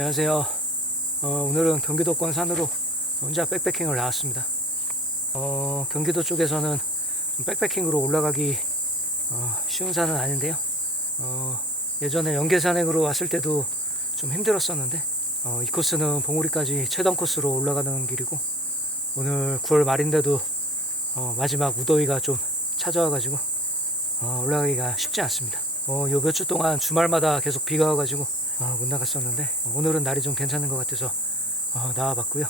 안녕하세요. 어, 오늘은 경기도권 산으로 혼자 백패킹을 나왔습니다. 어, 경기도 쪽에서는 좀 백패킹으로 올라가기 어, 쉬운 산은 아닌데요. 어, 예전에 연계산행으로 왔을 때도 좀 힘들었었는데 어, 이 코스는 봉우리까지 최단 코스로 올라가는 길이고 오늘 9월 말인데도 어, 마지막 무더위가 좀 찾아와가지고 어, 올라가기가 쉽지 않습니다. 어, 요 몇 주 동안 주말마다 계속 비가 와가지고 어, 못 나갔었는데 오늘은 날이 좀 괜찮은 것 같아서 어, 나와봤고요.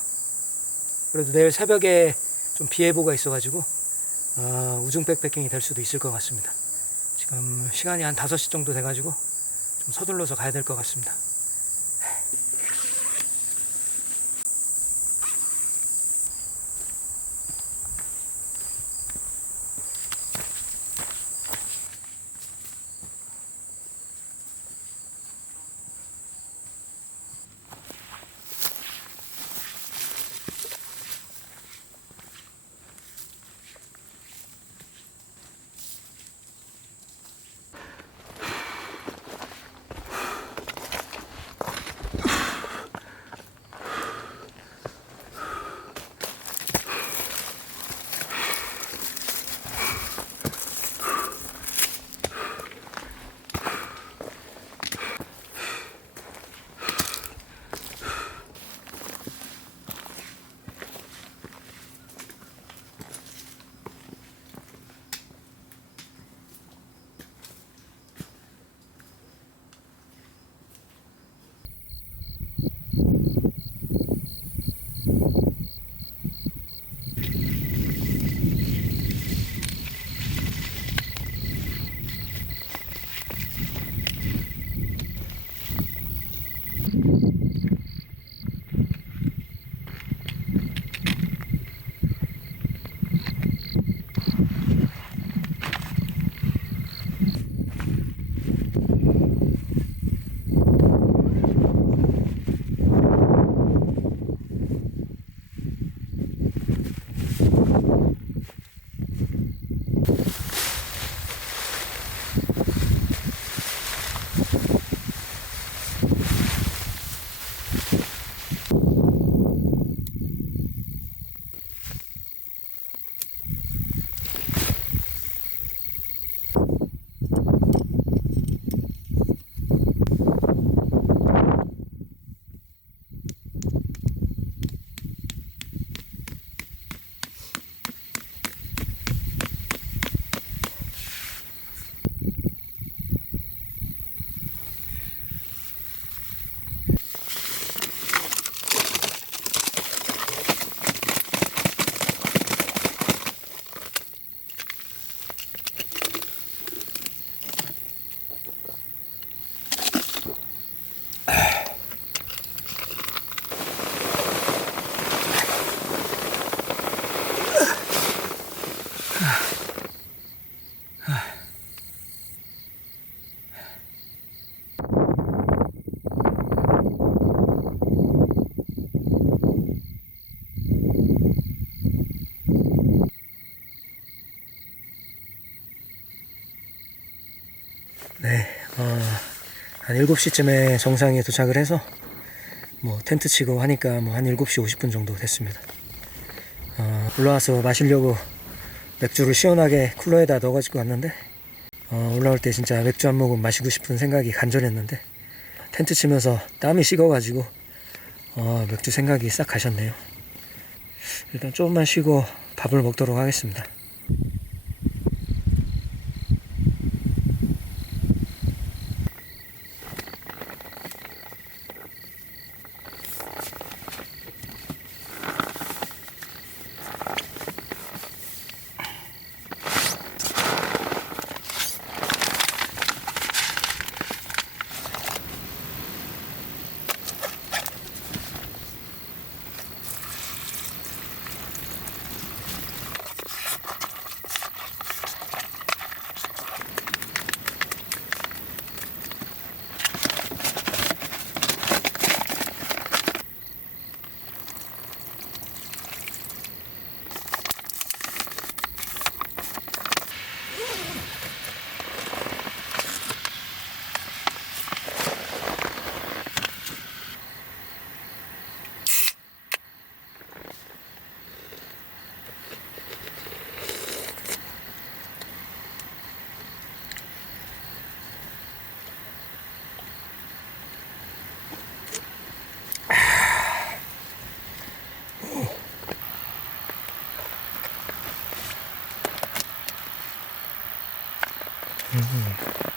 그래도 내일 새벽에 좀 비 예보가 있어가지고 어, 우중 백패킹이 될 수도 있을 것 같습니다. 지금 시간이 한 5시 정도 돼가지고 좀 서둘러서 가야 될 것 같습니다. 한 7시쯤에 정상에 도착을 해서 뭐 텐트 치고 하니까 뭐 한 7시 50분 정도 됐습니다. 어, 올라와서 마시려고 맥주를 시원하게 쿨러에다 넣어가지고 왔는데 어, 올라올 때 진짜 맥주 한 모금 마시고 싶은 생각이 간절했는데 텐트 치면서 땀이 식어가지고 어, 맥주 생각이 싹 가셨네요. 일단 조금만 쉬고 밥을 먹도록 하겠습니다. Mm-hmm.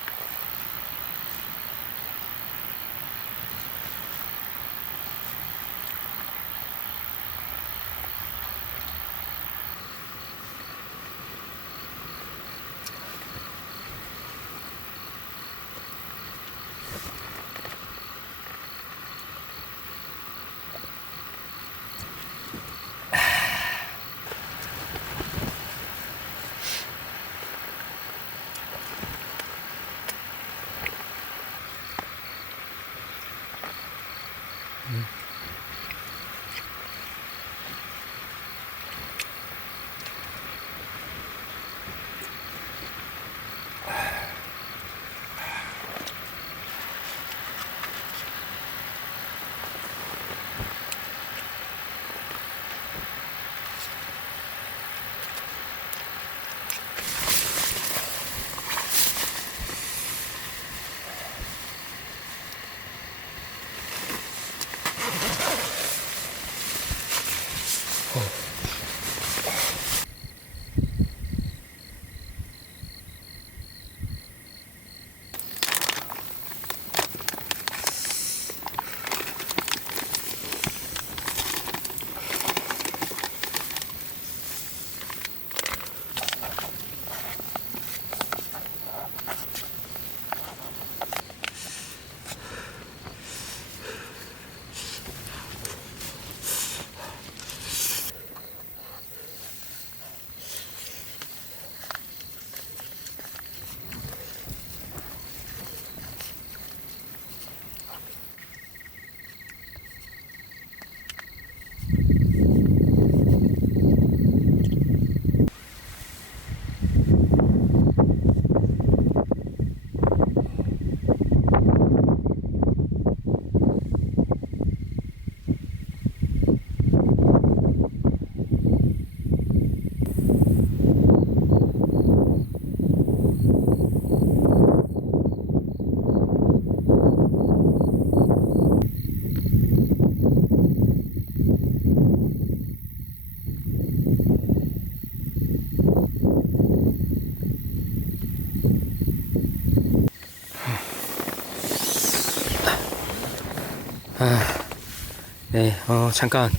네, 어, 잠깐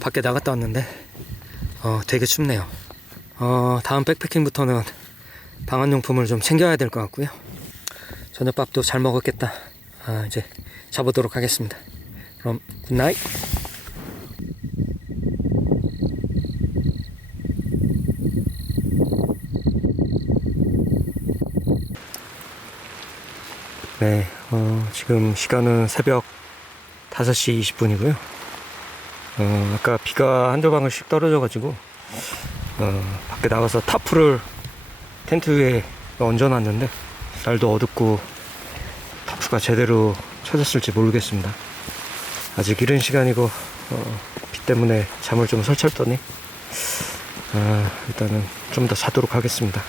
밖에 나갔다 왔는데, 어, 되게 춥네요. 어, 다음 백패킹부터는 방한용품을 좀 챙겨야 될 것 같고요. 저녁밥도 잘 먹었겠다. 아, 이제 자보도록 하겠습니다. 그럼, 굿나잇! 네, 어, 지금 시간은 새벽 5시 20분이고요. 어, 아까 비가 한두 방울씩 떨어져가지고, 어, 밖에 나가서 타프를 텐트 위에 얹어놨는데, 날도 어둡고, 타프가 제대로 쳐졌을지 모르겠습니다. 아직 이른 시간이고, 어, 비 때문에 잠을 좀 설쳤더니, 아, 일단은 좀 더 자도록 하겠습니다.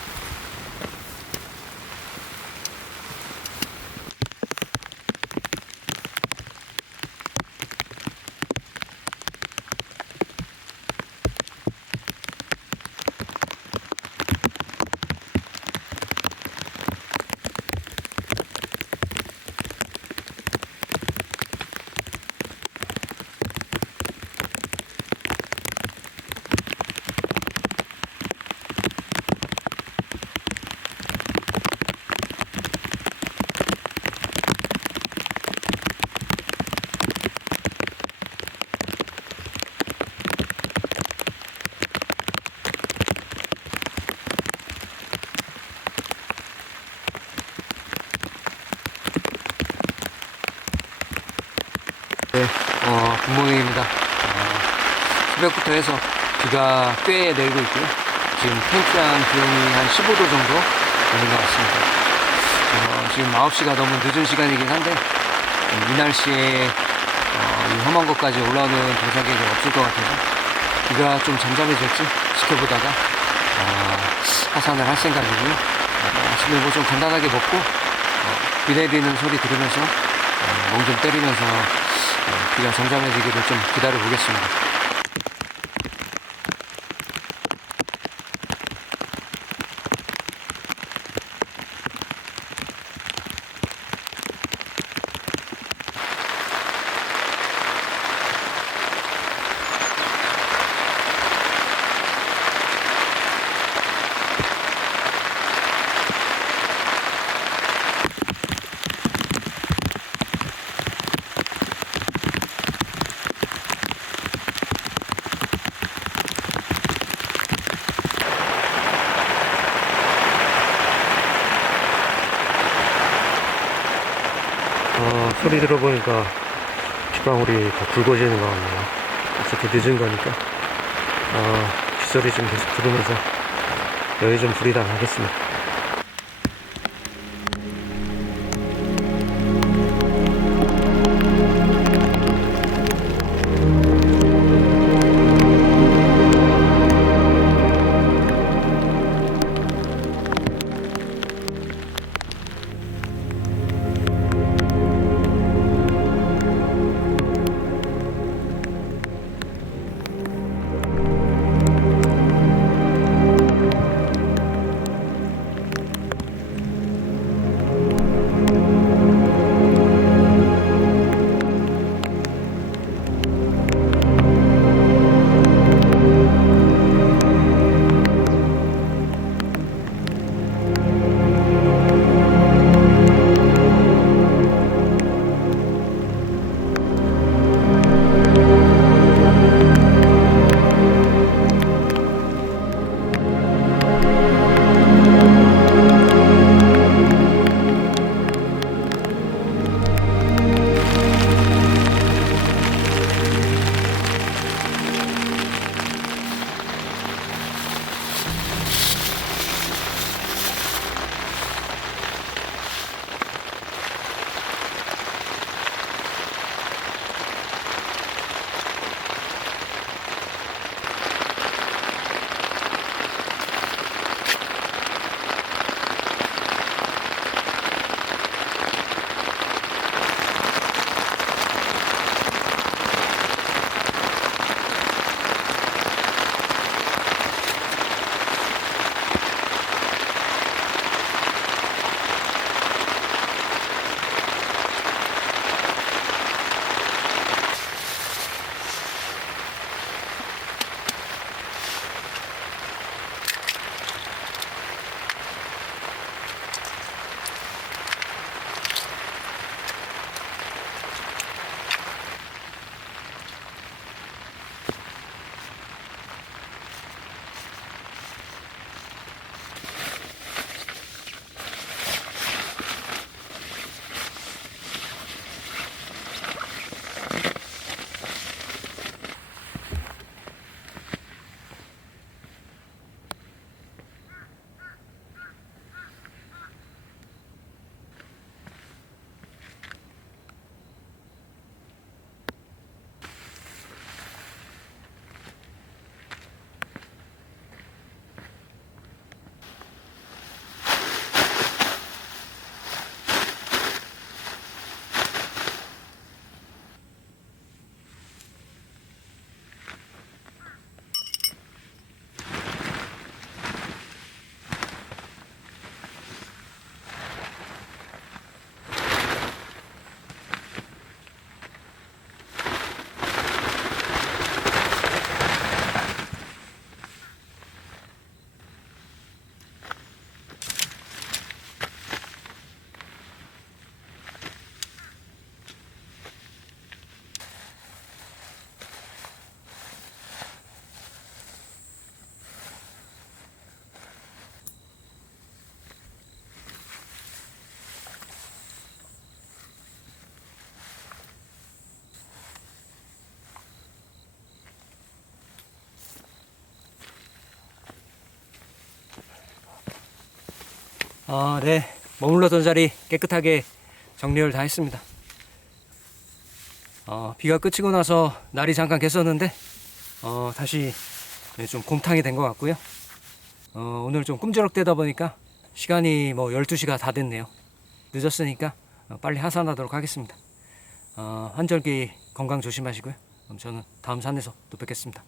네, 어, 굿모닝입니다. 어, 새벽부터 해서 비가 꽤 내리고 있고요. 지금 안 기온이 한 15도 정도 되는 것 같습니다. 어, 지금 9시가 너무 늦은 시간이긴 한데, 음, 이 날씨에 어, 이 험한 곳까지 올라오는 동작이 이제 없을 것 같아서 비가 좀 잠잠해질지 지켜보다가 어, 하산을 할 생각이고요. 어, 아침에 뭐 좀 간단하게 먹고 어, 비 내리는 소리 들으면서 어, 멍좀 때리면서 어, 비가 잠잠해지기를 좀 기다려 보겠습니다. 소리 들어보니까 빗방울이 더 굵어지는 것 같네요. 어차피 늦은 거니까 어, 빗소리 좀 계속 들으면서 여기 좀 부리다 가겠습니다. 아, 네. 머물렀던 자리 깨끗하게 정리를 다 했습니다. 어, 비가 그치고 나서 날이 잠깐 갰었는데, 어, 다시 네, 좀 곰탕이 된 것 같고요. 어, 오늘 좀 꿈저럭대다 보니까 시간이 뭐 12시가 다 됐네요. 늦었으니까 어, 빨리 하산하도록 하겠습니다. 어, 한절기 건강 조심하시고요. 그럼 저는 다음 산에서 또 뵙겠습니다.